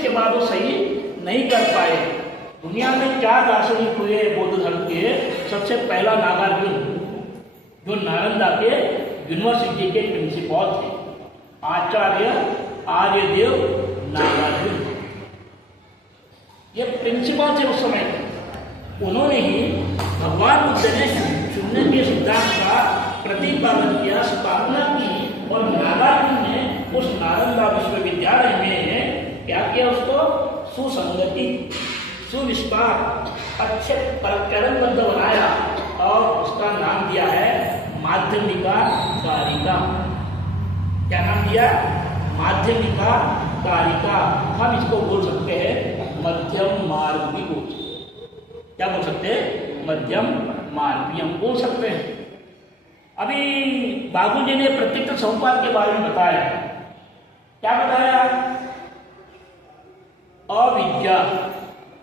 इसके बाद वो सही नहीं कर पाए। दुनिया में 4 दार्शनिक हुए बौद्ध धर्म के। सबसे पहला नागार्जुन, जो नालंदा के यूनिवर्सिटी के प्रिंसिपल थे, आचार्य आर्यदेव नागार्जुन। ये प्रिंसिपल थे उस समय। उन्होंने ही भगवान बुद्ध ने शून्य के सिद्धांत का प्रतिपादन किया, स्थापना की, और नागार्जुन ने उस नालंदा विश्वविद्यालय में क्या किया, उसको सुसंगति, सुविस्तार, अच्छे चरणबद्ध बनाया और उसका नाम दिया है माध्यमिका कारिका। क्या नाम दिया? माध्यमिका कारिका। हम इसको बोल सकते हैं मध्यम मार्ग भी बोल सकते हैं। क्या बोल सकते हैं? मध्यम मार्ग भी हम बोल सकते हैं। अभी बाबूजी ने प्रत्यक्ष समुपाद के बारे में बताया। क्या बताया? अविद्या